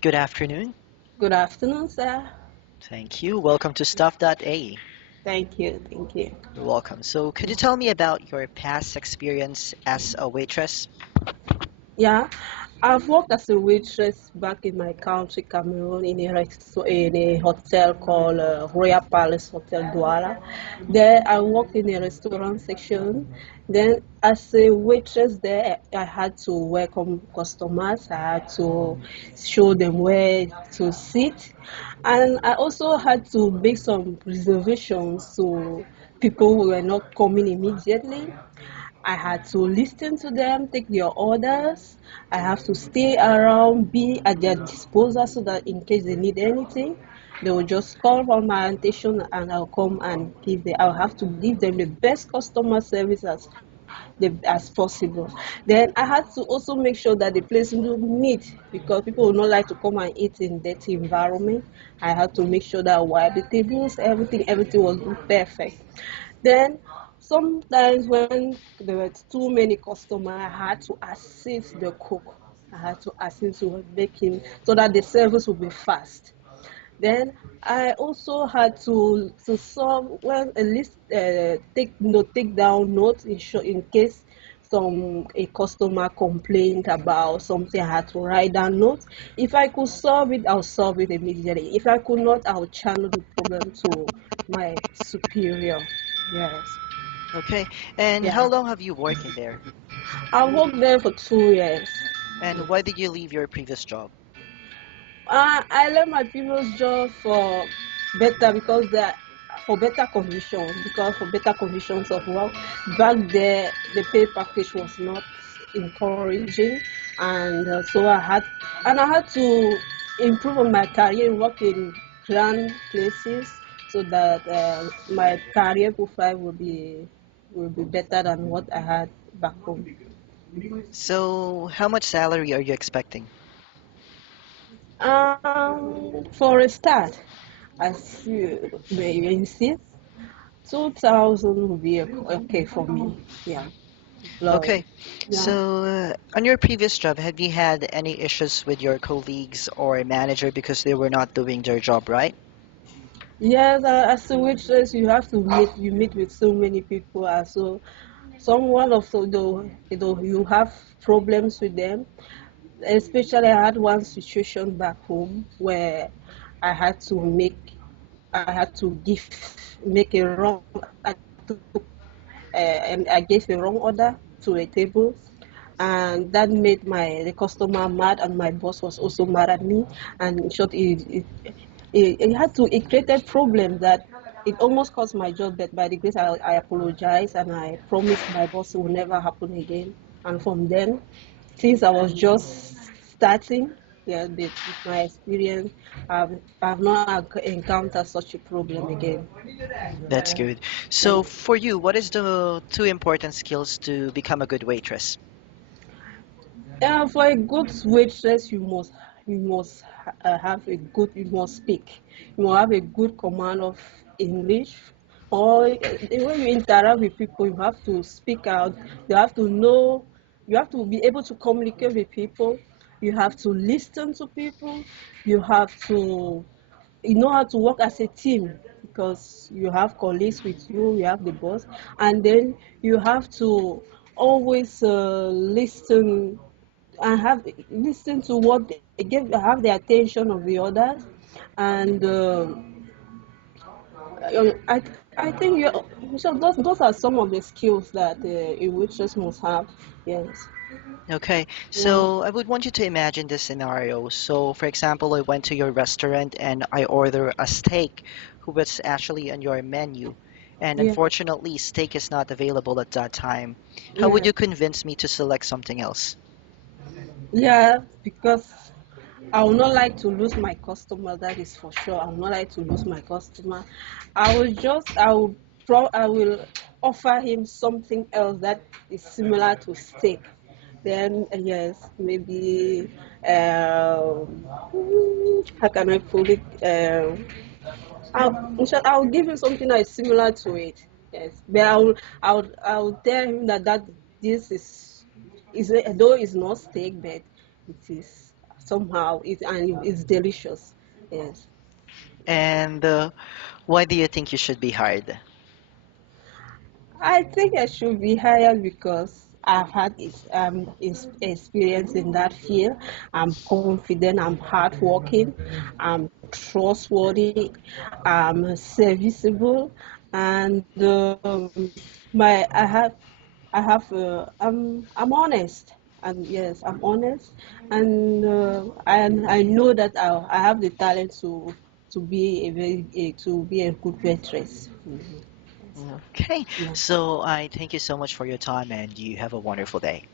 Good afternoon. Good afternoon, sir. Thank you. Welcome to Stuff.a. Thank you, thank you. You're welcome. So, could you tell me about your past experience as a waitress? Yeah, I've worked as a waitress back in my country, Cameroon, in a hotel called Royal Palace Hotel Douala. There, I worked in a restaurant section. Then, as a waitress there, I had to welcome customers. I had to show them where to sit, and I also had to make some reservations so people who were not coming immediately. I had to listen to them, take their orders. I have to stay around, be at their disposal so that in case they need anything, they will just call for my attention and I'll come and give them. I'll have to give them the best customer service as possible. Then I had to also make sure that the place looked neat because people would not like to come and eat in dirty environment. I had to make sure that I wipe the tables, everything was perfect. Then sometimes when there were too many customers, I had to assist the cook. I had to assist to make him so that the service would be fast. Then I also had to solve when a list take down notes in case a customer complained about something. I had to write down notes. If I could solve it, I'll solve it immediately. If I could not, I'll channel the problem to my superior. Yes. Okay. And how Yeah. long have you worked in there? I worked there for 2 years. And why did you leave your previous job? I left my previous job better because the for better conditions because for better conditions of work. Back there, the pay package was not encouraging, and I had to improve on my career, work in grand places, so that my career profile will be better than what I had back home. So, how much salary are you expecting? For a start, as you may insist, 2,000 would be okay for me. Yeah. Love. Okay. Yeah. So, on your previous job, have you had any issues with your colleagues or manager because they were not doing their job right? Yes, as a waitress, you meet with so many people, and so someone of though you have problems with them. Especially, I had one situation back home where I had to make I had to give make a wrong I took and I gave a wrong order to a table, and that made my the customer mad, and my boss was also mad at me. And in short, it created problems that it almost cost my job. But by the grace, I apologize and I promised my boss it will never happen again. And from then, since I was just starting, yeah, with my experience, I've not encountered such a problem again. That's good. So, for you, what is the two important skills to become a good waitress? For a good waitress, you must you must speak. You must have a good command of English. Or when you interact with people, you have to speak out. You have to know. You have to be able to communicate with people. You have to listen to people. You have to you know how to work as a team because you have colleagues with you, you have the boss, and then you have to always listen and have listen to what they give, have the attention of the others, and I I think so those are some of the skills that a waitress must have. Yes. Okay, Yeah. so I would want you to imagine this scenario. So, for example, I went to your restaurant and I order a steak who was actually on your menu. And Yeah. unfortunately, steak is not available at that time. How would Yeah. you convince me to select something else? Yeah, because I would not like to lose my customer. That is for sure. I would not like to lose my customer. I will offer him something else that is similar to steak. Then yes, maybe how can I put it? In short, I'll give him something that is similar to it. Yes, but I will tell him that this is though it's not steak, but it is somehow, and it's delicious. Yes. And why do you think you should be hired? I think I should be hired because I've had experience in that field. I'm confident, I'm hardworking, I'm trustworthy, I'm serviceable, and my I have I'm honest, and yes, I'm honest, and I know that I have the talent to be to be a good waitress. Okay, Yeah. so I thank you so much for your time and you have a wonderful day.